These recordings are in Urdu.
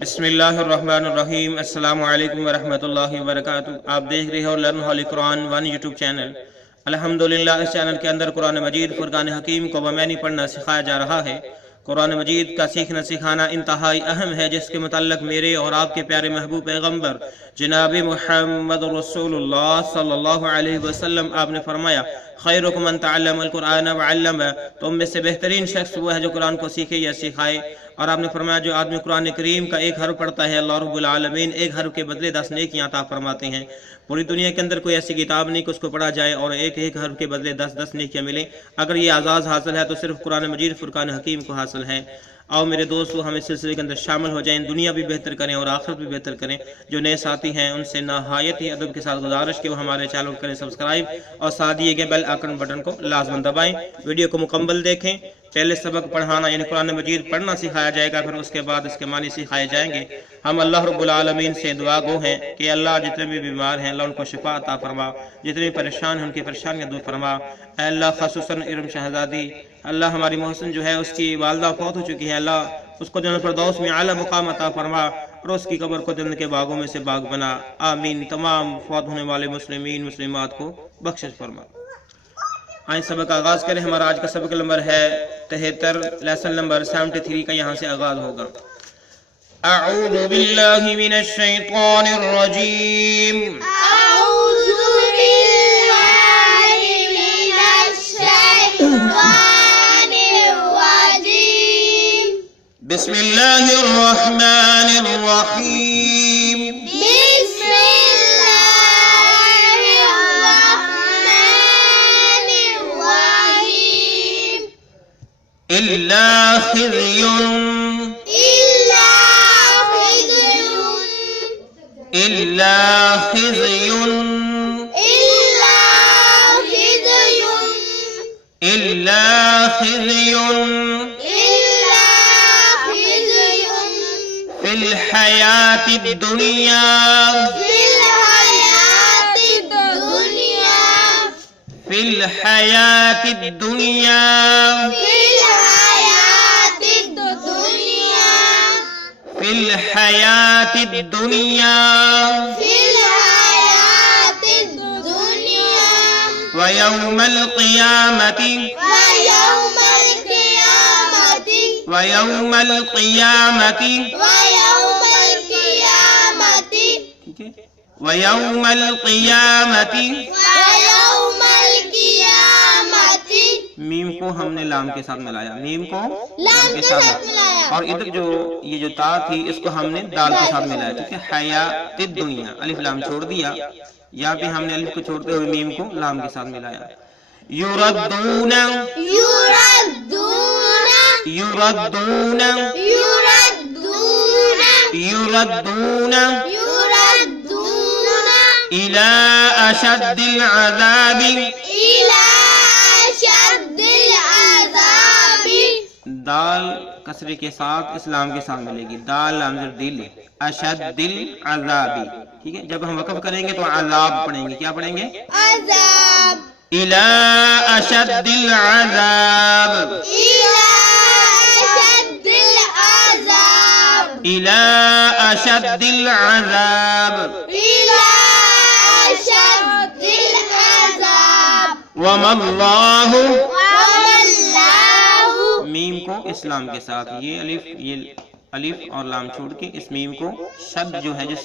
بسم اللہ الرحمن الرحیم۔ السلام علیکم ورحمۃ اللہ وبرکاتہ۔ آپ دیکھ رہے ہو learn holy Quran 1 YouTube channel. الحمدللہ اس چینل کے اندر قرآن مجید فرقان حکیم کو بمعنی پڑھنا سکھایا جا رہا ہے۔ قرآن مجید کا سیکھنا سکھانا انتہائی اہم ہے، جس کے متعلق میرے اور آپ کے پیارے محبوب پیغمبر جناب محمد رسول اللہ صلی اللہ علیہ وسلم آپ نے فرمایا، خیرکم من تعلم القرآن وعلمہ، تو ان میں سے بہترین شخص وہ ہے جو قرآن کو سیکھے یا سکھائے۔ اور آپ نے فرمایا جو آدمی قرآن کریم کا ایک حرف پڑھتا ہے، اللہ رب العالمین ایک حرف کے بدلے 10 نیکیاں عطا فرماتے ہیں۔ پوری دنیا کے اندر کوئی ایسی کتاب نہیں کہ اس کو پڑھا جائے اور ایک ایک حرف کے بدلے 10 نیکیاں ملیں۔ اگر یہ اعزاز حاصل ہے تو صرف قرآن مجید فرقان حکیم کو حاصل ہے۔ آؤ میرے دوستو، ہم اس سلسلے کے اندر شامل ہو جائیں، دنیا بھی بہتر کریں اور آخرت بھی بہتر کریں۔ جو نئے ساتھی ہیں ان سے نہایت ہی ادب کے ساتھ گزارش کہ وہ ہمارے چینل کو کریں سبسکرائب اور ساتھ دیے گئے بیل آئکن بٹن کو لازماً دبائیں۔ ویڈیو کو مکمل دیکھیں۔ پہلے سبق پڑھانا یعنی قرآن مجید پڑھنا سکھایا جائے گا، پھر اس کے بعد اس کے معنی سکھائے جائیں گے۔ ہم اللہ رب العالمین سے دعا گو ہیں کہ اللہ جتنے بھی بیمار ہیں اللہ ان کو شفا عطا فرما، جتنے بھی پریشان ہیں ان کی پریشانیاں دور فرما۔ اے اللہ خصوصاً ارم شہزادی، اللہ ہماری محسن جو ہے اس کی والدہ فوت ہو چکی ہے، اللہ اس کو جنت الفردوس میں اعلیٰ مقام عطا فرما اور اس کی قبر کو جنت کے باغوں میں سے باغ بنا، آمین۔ تمام فوت ہونے والے مسلمین مسلمات کو بخشش فرما۔ آئیں سبق کا آغاز کریں۔ ہمارا آج کا سبق نمبر ہے 73، لیسن نمبر 73 کا یہاں سے آغاز ہوگا۔ اعوذ باللہ من الشیطان الرجیم، أعوذ بالله من الشيطان الرجيم. بسم اللہ الرحمن الرحیم۔ بسم الله الرحمن الرحيم. إلا خزي إلا خزي إلا خزي إلا خزي إلا خزي إلا خزي في الحياة الدنيا في الحياة الدنيا في الحياة الدنيا في الحياة الدنيا في الحياة الدنيا في الحياة الدنيا ويوم القيامة ويوم القيامة ويوم القيامة ويوم القيامة ويوم القيامة۔ ويوم القيامة میم کو ہم نے لام کے ساتھ ملایا، میم کو لام کے ساتھ ملایا، اور ادھر جو یہ جو تا تھی اس کو ہم نے دال کے ساتھ ملایا، ٹھیک ہے۔ حیات الدنیا، الف لام چھوڑ دیا، یا بھی ہم نے الف کو چھوڑتے ہوئے میم کو لام کے ساتھ ملایا۔ یردون يردون یردون يردون یردون يردون إلى أشد العذاب إلى أشد العذاب۔ دال کسرے کے ساتھ اسلام کے ساتھ ملے گی، دال لام زیر دل، اشد العذاب، ٹھیک ہے۔ جب ہم وقف کریں گے تو عذاب پڑھیں گے، کیا پڑھیں گے؟ عذاب إلى أشد العذاب إلى أشد العذاب إلى أشد العذاب إلى أشد العذاب وما الله، وما الله میم کو اسلام کے ساتھ، یہ الف اور لام چھوڑ کے اس میم کو شد جو ہے جس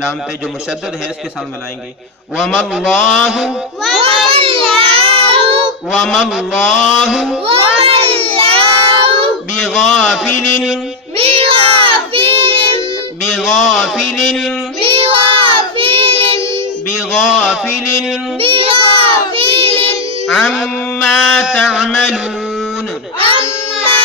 لام پہ جو مشدد ہے اس کے ساتھ ملائیں گے۔ وما الله وما الله وما الله وما الله بغافل بغافل بغافل بغافل بغافل بغافل عما تعملون عما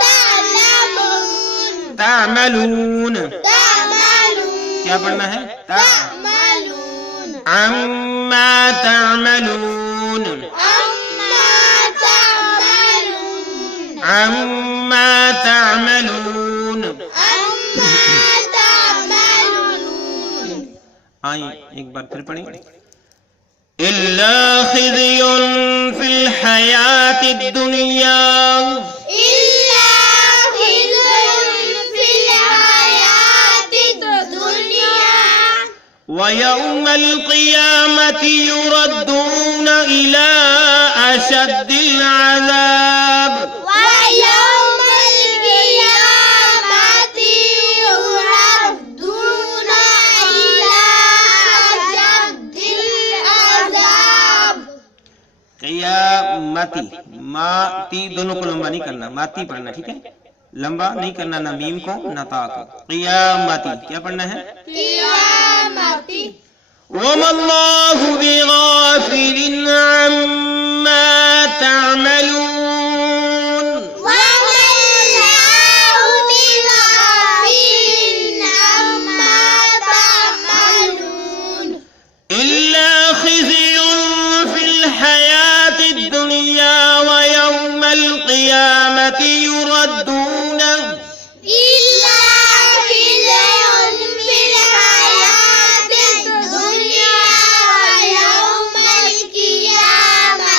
تعلمون تعملون، تعملون کیا پڑھنا ہے؟ تعملون عما تعملون عما تعملون عما تعملون۔ عما تعملون۔ آئیں ایک بار پھر پڑھیں۔ إلا خزي في الحياة الدنيا إلا خزي في الحياة وَيَوْمَ الْقِيَامَةِ يُرَدُّونَ إِلَىٰ أَشَدِّ الْعَذَابِ ويوم القيامة يردون إلى أشد العذاب. قیامتی، ماتی دونوں کو لمبا نہیں کرنا، ماتی پڑھنا، ٹھیک ہے، لمبا نہیں کرنا، نہ میم کو نہ تا کو. قیامتی کیا پڑھنا ہے؟ قیامتی. وَمَا اللَّهُ بِغَافِلٍ عَمَّا تَعْمَلُونَ وما الله بغافل عما تعملون إِلَّا خِزْيٌ فِي الْحَيَاةِ الدُّنْيَا وَيَوْمَ الْقِيَامَةِ يُرَدُّونَ إلا خزي في الحياة الدنيا ويوم القيامة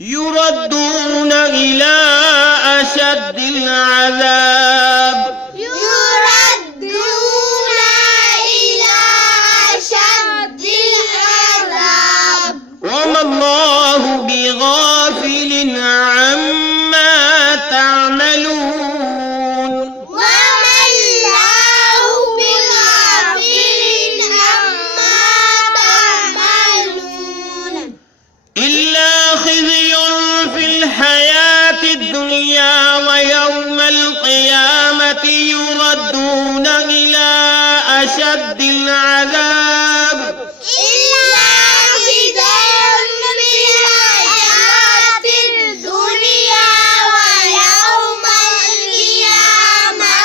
يردون إلى أشد العذاب يردون إلى أشد العذاب. وما الله بغافل عما تعملون وما الله بغافل عما تعملون إلا خزي في الحياة الدنيا ويوم القيامة يردون إلى أشد العذاب إلا خزي في الحياة الدنيا ويوم القيامة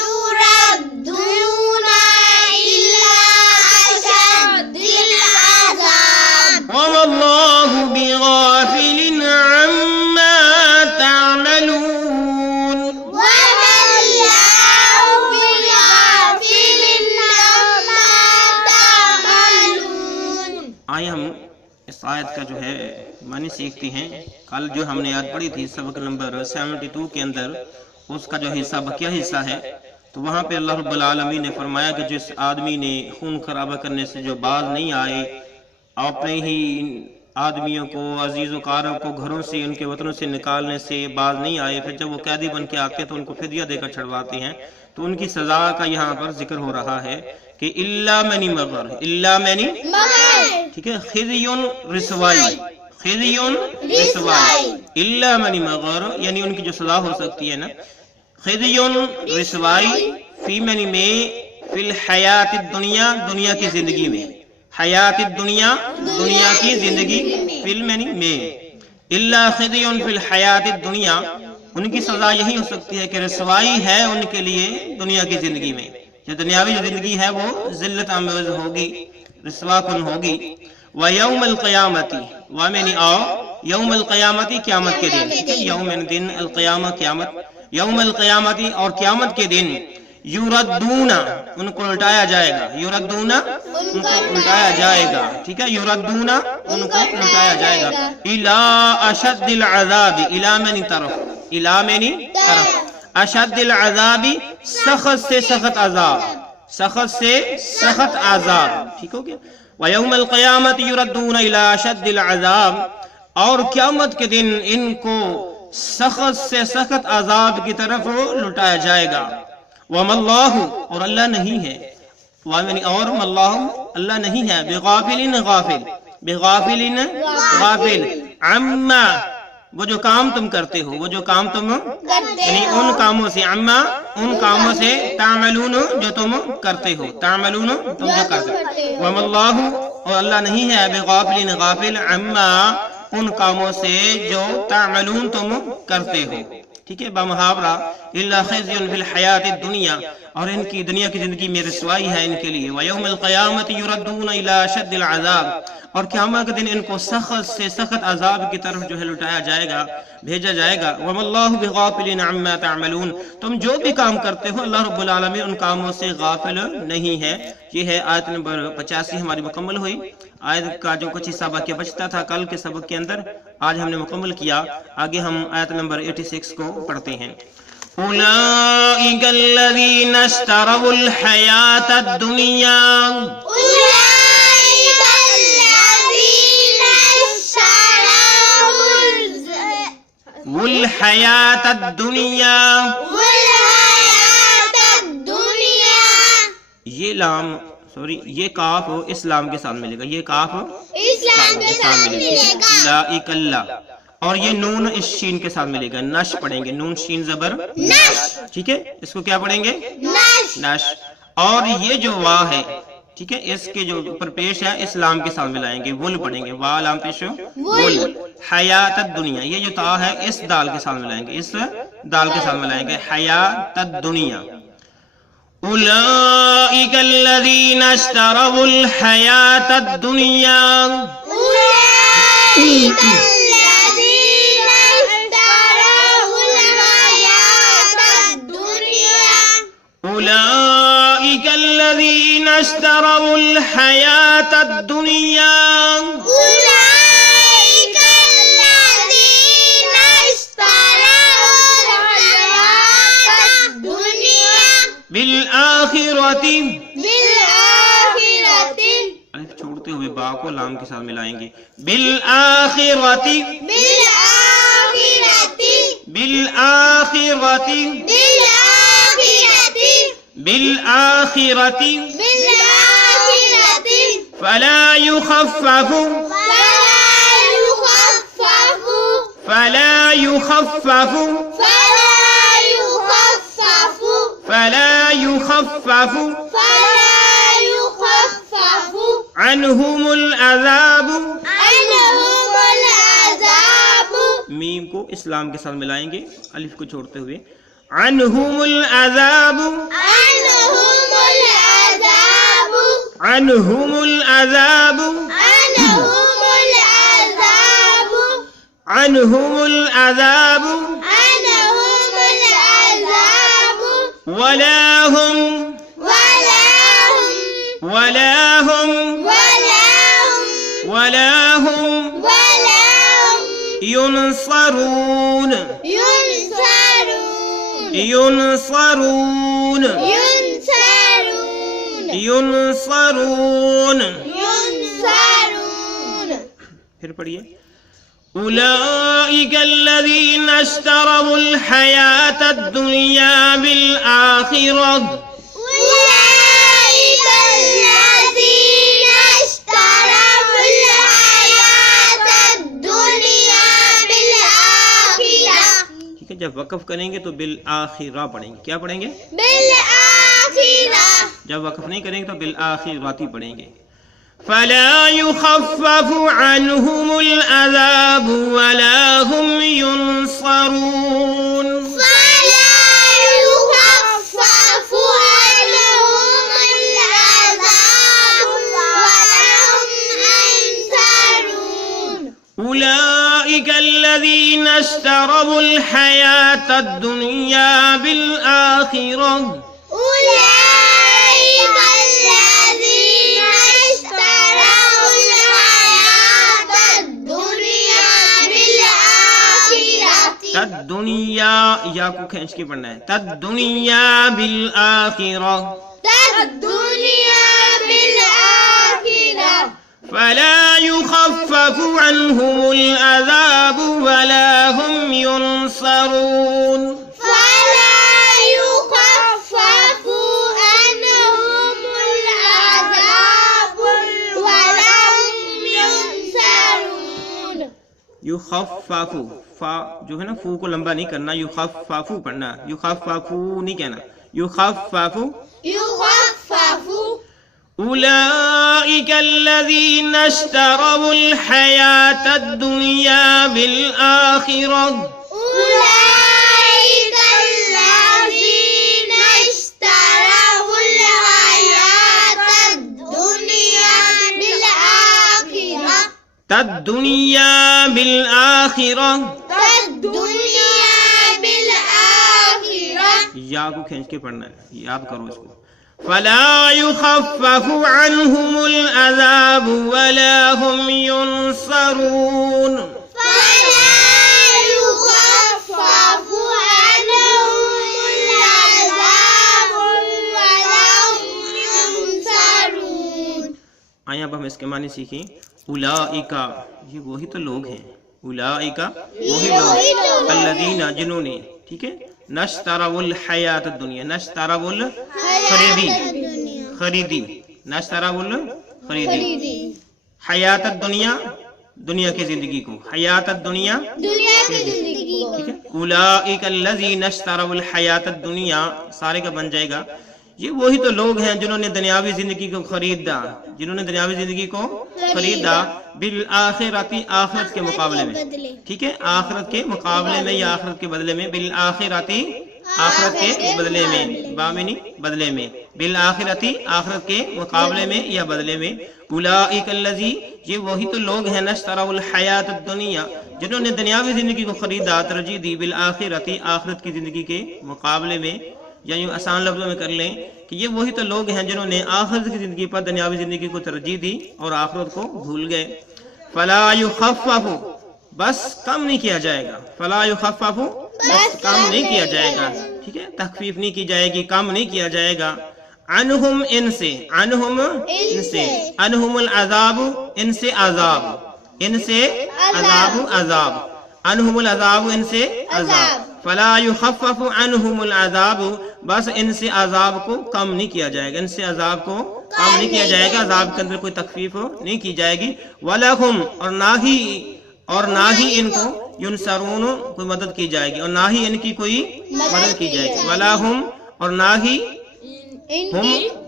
يردون إلى أشد العذاب. وما الله بغافل عما تعملون وما الله بغافل عما تعملون. آئے ہم اس آیت کا جو ہے معنی سیکھتے ہیں. کل جو ہم نے یاد پڑھی تھی سبق نمبر 72 کے اندر اس کا جو حصہ بقیہ حصہ ہے، تو وہاں پہ اللہ رب العالمین نے فرمایا کہ جس آدمی نے خون خرابہ کرنے سے جو باز نہیں آئے، اپنے ہی آدمیوں کو، عزیز و کاروں کو گھروں سے، ان کے وطنوں سے نکالنے سے باز نہیں آئے، پھر جب وہ قیدی بن کے آتے ہیں تو ان کو فدیہ دے کر چھڑواتے ہیں، تو ان کی سزا کا یہاں پر ذکر ہو رہا ہے کہ الا منی مگر، الا منی، ٹھیک ہے، خزیون رسوائی، خزیون رسوائی، الا منی مگر یعنی ان کی جو سزا ہو سکتی ہے نا، خزیون رسوائی، فی منی میں، فی الحیات الدنیا، دنیا کی زندگی میں، حیات الدنیا، دنیا کی زندگی، فی المنی میں، الا خزیون فی الحیات الدنیا، ان کی سزا یہی ہو سکتی ہے کہ رسوائی ہے ان کے لیے دنیا کی زندگی میں، جو دنیاوی زندگی ہے وہ ذلت آمیز ہوگی، رسوا کن ہوگی. وَيَوْمَ الْقِيَامَةِ وَمَنِ آؤ یوم القیامت، قیامت کے دن، ٹھیک ہے، یوم دن، القیامہ قیامت، یوم القیامت اور قیامت کے دن، یردون ان کو الٹایا جائے گا، یردون ان کو الٹایا جائے گا، ٹھیک ہے، یردون ان کو الٹایا جائے گا، الی اشد العذاب، الی من طرف، الی من طرف، اشد العذاب سخت سے سخت عذاب، سخت سے سخت عذاب، ٹھیک ہو گیا. وَيَوْمَ الْقِيَامَةِ يُرَدُّونَ إِلَىٰ أَشَدِّ الْعَذَابِ اور قیامت کے دن ان کو سخت سے سخت عذاب کی طرف لٹایا جائے گا. وَمَا اللَّهُ اور اللہ نہیں ہے، اور اللہ اللہ نہیں ہے، بغافل غافل، بغافل غافل، عما وہ جو کام تم کرتے ہو، وہ جو کام تم یعنی ان کاموں سے، عما ان کاموں سے، تعملون جو تم کرتے ہو، تعملون تم جو کرتے ہو. وَمَا اللَّهُ اور اللہ نہیں ہے، بغافل غافل، عما ان کاموں سے جو تعملون تم کرتے ہو، ٹھیک ہے، بمحاورہ الا خزي في الحیات الدنیا اور ان کی دنیا کی زندگی میں رسوائی ہے ان کے لیے. وَيَوْمَ الْقِيَامَةِ يُرَدُّونَ إِلَىٰ أَشَدِّ الْعَذَابِ اور قیامت کے دن ان کو سخت سے سخت عذاب کی طرف جو ہے لٹایا جائے گا، بھیجا جائے گا. وَمَا اللَّهُ بِغَافِلٍ عَمَّا تَعْمَلُونَ تم جو بھی کام کرتے ہو اللہ رب العالمین ان کاموں سے غافل نہیں ہے. یہ ہے آیت نمبر 85 ہماری مکمل ہوئی. آیت کا جو کچھ حصہ باقی بچتا تھا کل کے سبق کے اندر آج ہم نے مکمل کیا. آگے ہم آیت نمبر 86 کو پڑھتے ہیں. أولئك الذين اشتروا الحياة الدنيا أولئك الذين اشتروا الحياة الدنيا. والحياة الدنيا. یہ لام یہ کاف اسلام کے ساتھ ملے گا، یہ کاف اسلام کے ساتھ ملے گا. اولئک اللہ، اور یہ نون اس شین کے ساتھ ملے گا، نش پڑھیں گے، نون شین زبر نش. ٹھیک ہے، اس کو کیا پڑھیں گے؟ نش. نش. اور یہ جو وا ہے، ٹھیک ہے، اس کے جو اوپر پیش ہے اسلام کے ساتھ ملائیں گے، ول پڑھیں گے، وا لام پیش ہو ول. حیات الدنیا، یہ جو تا ہے اس دال کے ساتھ ملائیں گے، اس دال کے ساتھ ملائیں گے، حیات الدنیا. اولئک الذین اشتروا الحیات الدنیا. أولئك الذين اشتروا الحياة الدنيا. أولئك الذين اشتروا الحياة الدنيا أولئك الذين اشتروا الحياة الدنيا بالآخرة. بالآخرة. الف چھوڑتے ہوئے با کو لام کے ساتھ ملائیں گے، بالآخرة. بالآخرة. بالآخرة. بالآخرة. بالآخرة. بالآخرة. فلا يخفف. فلا يخفف. فلا يخفف. فلا يخفف. عنهم العذاب. عنهم العذاب. میم کو اسلام کے ساتھ ملائیں گے، الف کو چھوڑتے ہوئے، عنهم العذاب. عنهم العذاب. عنهم العذاب. عنهم العذاب. عنهم العذاب. عنهم العذاب. ولا هم. ولا هم. ولا هم. ولا ولا هم. هم ولا هم ينصرون. ينصرون. ينصرون. ينصرون. ينصرون. ينصرون. پھر پڑھیے، أولئك الذين اشتروا الحياة الدنيا بالآخرة. أولئك الذين اشتروا الحياة الدنيا بالآخرة. ٹھیک ہے، جب وقف کریں گے تو بالآخرہ پڑھیں گے. کیا پڑھیں گے؟ بالآخرة. جب وقف نہیں کریں گے تو بالآخرات ہی پڑھیں گے. فلا يخفف عنهم العذاب ولا هم ينصرون. فلا يخفف عنهم العذاب ولا هم ينصرون. أولئك الذين اشتروا الحياة الدنيا بالآخرة. أولئك الذين اشتروا الحياة الدنيا بالآخرة. الدنيا یا کو کھینچ کے پڑھنا ہے، الدنيا بالآخرة. الدنيا بالآخرة. فلا يخفف عنهم العذاب ولا هم ينصرون. فلا يخفف عنهم العذاب ولا هم ينصرون. یخفف، فا جو ہے نا فو کو لمبا نہیں کرنا، یخفف پڑھنا، یخفف نہیں کہنا، یخفف. يخفف. أولئك الذين اشتروا الحياة الدنيا بالآخرة. أولئك الذين اشتروا الحياة الدنيا بالآخرة. الدنيا بالآخرة. الدنيا بالآخرة. یا کو کھینچ کے پڑھنا ہے، یاد کرو اس کو. فلا يخفف عنهم العذاب ولا هم ينصرون. فلا يخفف عنهم اب ہم اس کے معنی سیکھیں. اولئک یہ وہی تو لوگ ہیں, اولئک وہی لوگ, الذین جنہوں نے, ٹھیک ہے, نشتروا الحیات الدنیا, نشتروا خریدی, نشتروا خریدی حیات الدنیا دنیا کی زندگی کو, حیات الدنیا دنیا کی زندگی کو. ٹھیک ہے. اولئک الذین اشتروا الحیات الدنیا سارے کا بن جائے گا, یہ وہی تو لوگ ہیں جنہوں نے دنیاوی زندگی کو خریدا, جنہوں نے دنیاوی زندگی کو خریدا بالآخرۃ آخرت کے مقابلے میں, ٹھیک ہے, آخرت کے مقابلے میں یا آخرت کے بدلے میں, بالآخرۃ آخرت کے بدلے میں, بامنی بدلے میں, بالآخرۃ آخرت کے مقابلے میں یا بدلے میں. اولئک الذی یہ وہی تو لوگ ہیں نشتروا الحیات الدنیا جنہوں نے دنیاوی زندگی کو خریدا, ترجیح دی بالآخرۃ آخرت کی زندگی کے مقابلے میں, یا یوں آسان لفظوں میں کر لیں کہ یہ وہی تو لوگ ہیں جنہوں نے آخرت کی زندگی پر دنیاوی زندگی کو ترجیح دی اور آخرت کو بھول گئے. فلا یخفف بس کم نہیں کیا جائے گا, فلا یخفف بس کم نہیں کیا جائے گا, ٹھیک ہے, تخفیف نہیں کی جائے گی, کم نہیں کیا جائے گا. عنہم ان سے, عنہم ان سے, عنہم العذاب ان سے عذاب, ان سے عذاب عذاب, عنہم العذاب ان سے عذاب. فلا یخفف عنہم العذاب بس ان سے عذاب کو کم نہیں کیا جائے گا, ان سے عذاب کو کم نہیں کیا جائے گا, عذاب کے اندر کوئی تخفیف نہیں کی جائے گی. وَلَهُمْ اور نہ ہی ان کو ینصرون کوئی مدد کی جائے گی, اور نہ ہی ان کی کوئی مدد کی جائے گی. وَلَهُمْ اور نہ ہی ہم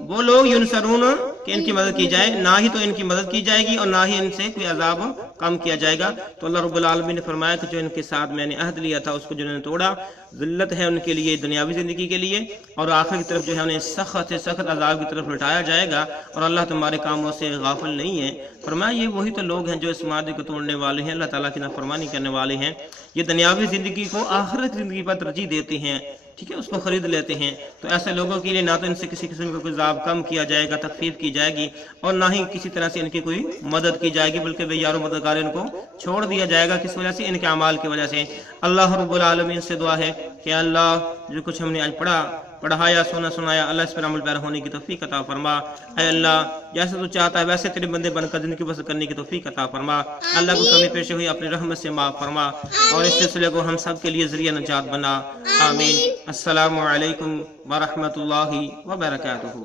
وہ لوگ ینصرون کہ ان کی مدد کی جائے, نہ ہی تو ان کی مدد کی جائے گی اور نہ ہی ان سے کوئی عذاب کم کیا جائے گا. تو اللہ رب العالمین نے فرمایا کہ جو ان کے ساتھ میں نے عہد لیا تھا اس کو جنہوں نے توڑا, ذلت ہے ان کے لیے دنیاوی زندگی کے لیے, اور آخر کی طرف جو ہے انہیں سخت سے سخت عذاب کی طرف لٹایا جائے گا, اور اللہ تمہارے کاموں سے غافل نہیں ہے. فرمایا یہ وہی تو لوگ ہیں جو اس معاہدے کو توڑنے والے ہیں, اللہ تعالیٰ کی نافرمانی کرنے والے ہیں, یہ دنیاوی زندگی کو آخرت کی زندگی پر ترجیح دیتے ہیں, ٹھیک ہے, اس کو خرید لیتے ہیں. تو ایسے لوگوں کے لیے نہ تو ان سے کسی قسم کا کوئی عذاب کم کیا جائے گا, تخفیف کی جائے گی, اور نہ ہی کسی طرح سے ان کی کوئی مدد کی جائے گی, بلکہ بے یار و مددگار ان کو چھوڑ دیا جائے گا. کس وجہ سے؟ ان کے اعمال کی وجہ سے. اللہ رب العالمین سے دعا ہے کہ اللہ جو کچھ ہم نے آج پڑھایا سنایا, اللہ اس پر عمل پیرا ہونے کی توفیق عطا فرما. اے اللہ جیسے تو چاہتا ہے ویسے تیرے بندے بن کر زندگی بسر کرنے کی توفیق عطا فرما. اللہ کو کمی پیش ہوئی اپنی رحمت سے معاف فرما, اور اس سلسلے کو ہم سب کے لیے ذریعہ نجات بنا. آمین. السلام علیکم ورحمۃ اللہ وبرکاتہ.